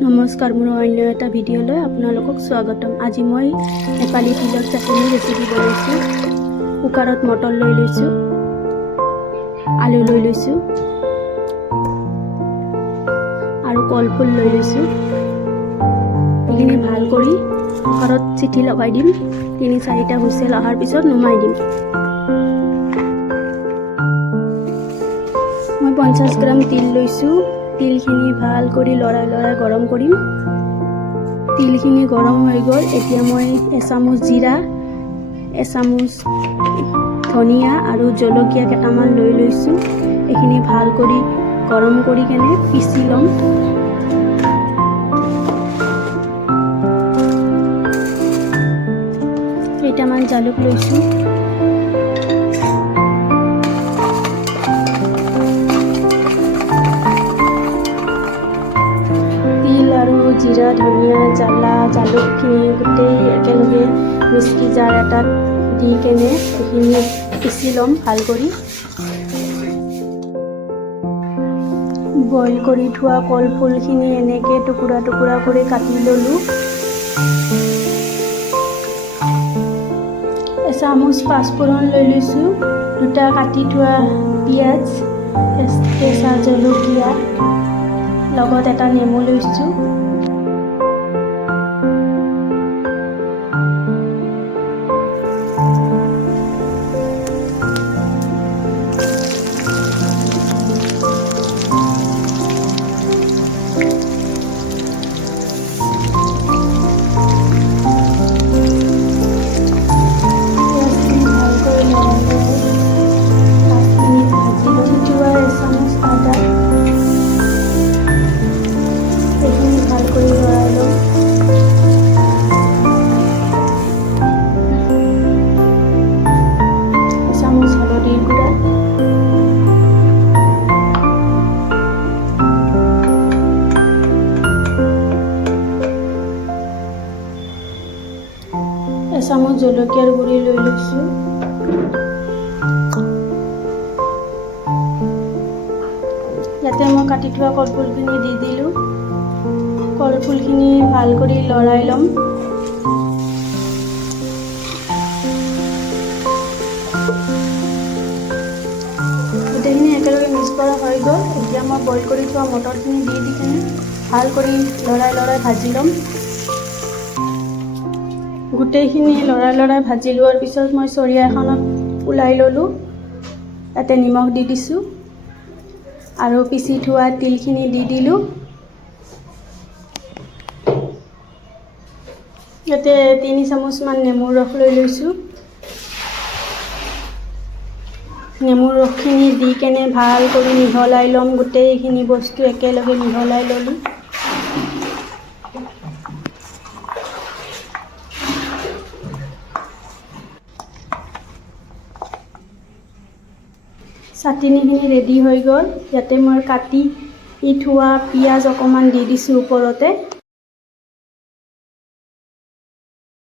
নমস্কাৰ, মোৰ অন্য এটা ভিডিঅ'লৈ আপোনালোকক স্বাগতম। আজি মই নেপালী তিলৰ চাটনি ৰেচিপি বনাইছোঁ। কুকাৰত মটৰ লৈ লৈছোঁ, আলু লৈ লৈছোঁ আৰু কলফুল লৈ লৈছোঁ। এইখিনি ভাল কৰি কুকাৰত চিটি লগাই দিম। ৩-৪টা হুইচেল অহাৰ পিছত নুমাই দিম। মই 50 গ্ৰাম তিল লৈছোঁ। তিলখিনি ভাল কৰি লৰাই গৰম কৰিম। তিলখিনি গৰম হৈ গ'ল। এতিয়া মই এচামুচ জিৰা, এচামুচ ধনিয়া আৰু জলকীয়া কেইটামান লৈ লৈছোঁ। এইখিনি ভাল কৰি গৰম কৰি কেনে পিচি ল'ম। কেইটামান জালুক লৈছোঁ। জিৰা, ধনিয়া, জ্বালা, জালুকখিনি গোটেই একেলগে মিক্সি জাৰ এটাত দি কেনে এইখিনি পিচি ল'ম ভাল কৰি। বইল কৰি থোৱা কলফুলখিনি এনেকৈ টুকুৰা টুকুৰা কৰি কাটি ল'লোঁ। এচামুচ পাঁচফোৰণ লৈ লৈছোঁ। 2টা কাটি থোৱা পিঁয়াজ, কেঁচা জলকীয়া, লগত এটা নেমু লৈছোঁ। এচামুচ জলকীয়াৰ গুড়ি লৈ লৈছোঁ। ইয়াতে মই কাটি থোৱা কলফুলখিনি দি দিলোঁ। কলফুলখিনি ভাল কৰি লৰাই ল'ম। গোটেইখিনি একেলগে মিক্স কৰা হৈ গ'ল। এতিয়া মই বইল কৰি থোৱা মটৰখিনি দি কিনে ভাল কৰি লৰাই ভাজি ল'ম। গোটেইখিনি লৰাই ভাজি লোৱাৰ পিছত মই চৰিয়া এখনত ওলাই ল'লোঁ। তাতে নিমখ দি দিছোঁ আৰু পিচি থোৱা তিলখিনি দি দিলোঁ। ইয়াতে 3 চামুচমান নেমুৰ ৰস লৈ লৈছোঁ। নেমুৰ ৰসখিনি দি কেনে ভাল কৰি মিহলাই ল'ম। গোটেইখিনি বস্তু একেলগে মিহলাই ল'লোঁ। চাটনিখিনি ৰেডি হৈ গ'ল। ইয়াতে মই কাটি থোৱা পিঁয়াজ অকণমান দি দিছোঁ ওপৰতে।